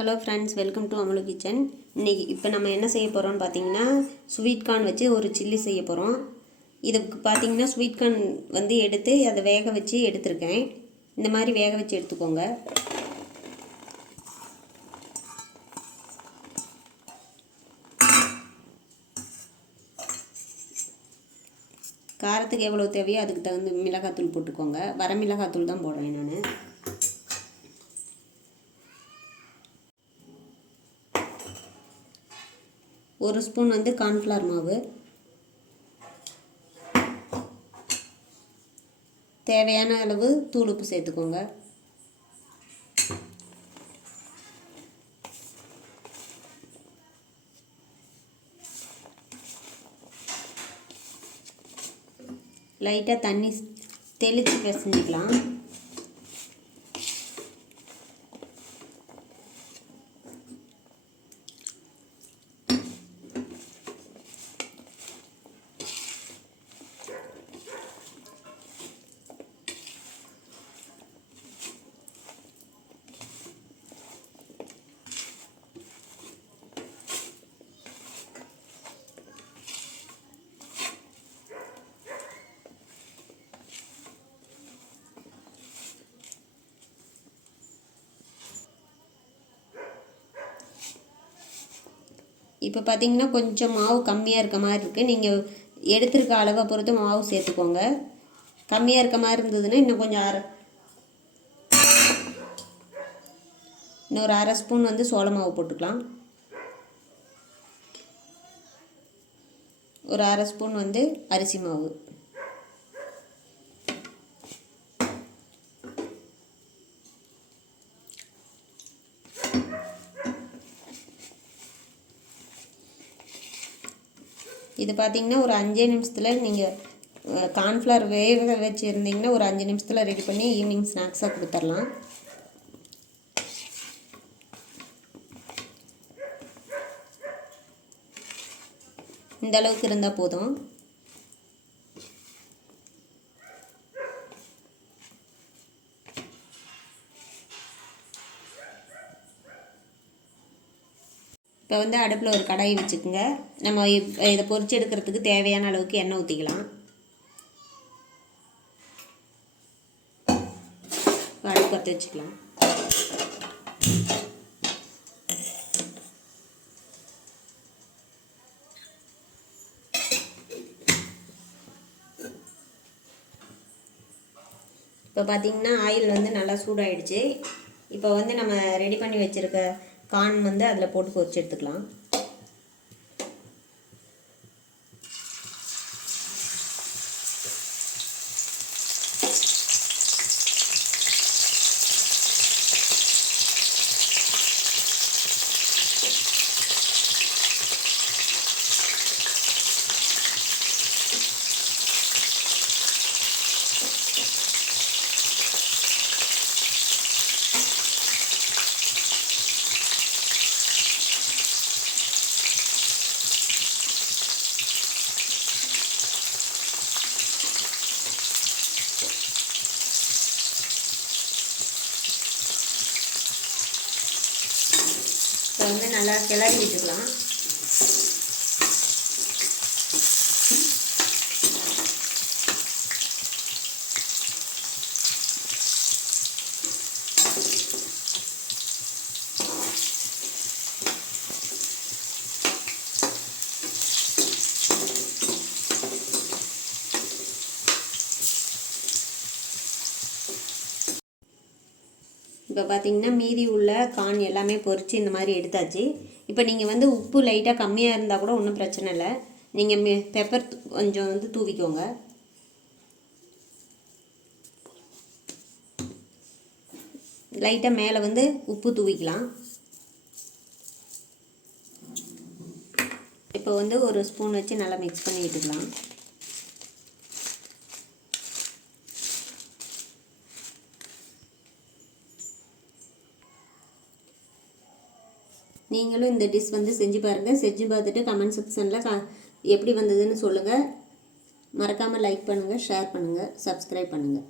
Hello friends, welcome to Amulu kitchen. இன்றைக்கி நம்ம என்ன செய்ய போகிறோம்னு பார்த்தீங்கன்னா, ஸ்வீட் கார்ன் வச்சு ஒரு சில்லி செய்ய போகிறோம். இதுக்கு பார்த்தீங்கன்னா ஸ்வீட் கார்ன் எடுத்து அதை வேக வச்சு எடுத்திருக்கேன். இந்த மாதிரி வேக வச்சு எடுத்துக்கோங்க. காரத்துக்கு எவ்வளோ தேவையோ அதுக்கு தகுந்த மிளகாத்தூள் போட்டுக்கோங்க. வர மிளகாத்தூள் தான் போடுறேன் நான். ஒரு ஸ்பூன் கார்ன்ஃப்ளவர் மாவு, தேவையான அளவு தூள் உப்பு சேர்த்துக்கோங்க. லைட்டாக தண்ணி தெளித்து பிசைஞ்சிக்கலாம். இப்போ பார்த்தீங்கன்னா கொஞ்சம் மாவு கம்மியாக இருக்க மாதிரி இருக்குது. நீங்கள் எடுத்துருக்க அளவை பொறுத்து மாவு சேர்த்துக்கோங்க. கம்மியாக இருக்க மாதிரி இருந்ததுன்னா இன்னும் கொஞ்சம் இன்னொரு அரை ஸ்பூன் சோள மாவு போட்டுக்கலாம். ஒரு அரை ஸ்பூன் அரிசி மாவு. இது பார்த்திங்கன்னா ஒரு 5 நிமிஷத்தில் நீங்கள் கார்ன்ஃப்ளவர் வேக வச்சுருந்தீங்கன்னா ஒரு 5 நிமிஷத்தில் ரெடி பண்ணி ஈவினிங் ஸ்நாக்ஸாக கொடுத்துடலாம். இந்த அளவுக்கு இருந்தால் போதும். இப்போ அடுப்பில் ஒரு கடாய் வச்சுக்கோங்க. நம்ம இதை பொரிச்சு எடுக்கிறதுக்கு தேவையான அளவுக்கு எண்ணெய் ஊற்றிக்கலாம். அடுப்பு பற்ற வச்சுக்கலாம். இப்போ பார்த்திங்கன்னா ஆயில் நல்லா சூடாயிடுச்சு. இப்போ நம்ம ரெடி பண்ணி வச்சுருக்க கார்ன் அதில் போட்டு பொரிச்சு எடுத்துக்கலாம். இப்போ நல்லா கிளறி விட்டுக்கலாம். இப்போ பார்த்தீங்கன்னா மீதி உள்ள கார்ன் எல்லாமே பொரித்து இந்த மாதிரி எடுத்தாச்சு. இப்போ நீங்கள் உப்பு லைட்டாக கம்மியாக இருந்தால் கூட ஒன்றும் பிரச்சனை இல்லை. நீங்கள் பெப்பர் கொஞ்சம் தூவிக்கோங்க. லைட்டாக மேலே உப்பு தூவிக்கலாம். இப்போ ஒரு ஸ்பூன் வச்சு நல்லா மிக்ஸ் பண்ணி விட்டுக்கலாம். நீங்களும் இந்த டிஷ் செஞ்சு பாருங்கள். செஞ்சு பார்த்துட்டு கமெண்ட் செக்ஷனில் எப்படி வந்ததுன்னு சொல்லுங்கள். மறக்காமல் லைக் பண்ணுங்கள், ஷேர் பண்ணுங்கள், சப்ஸ்கிரைப் பண்ணுங்கள்.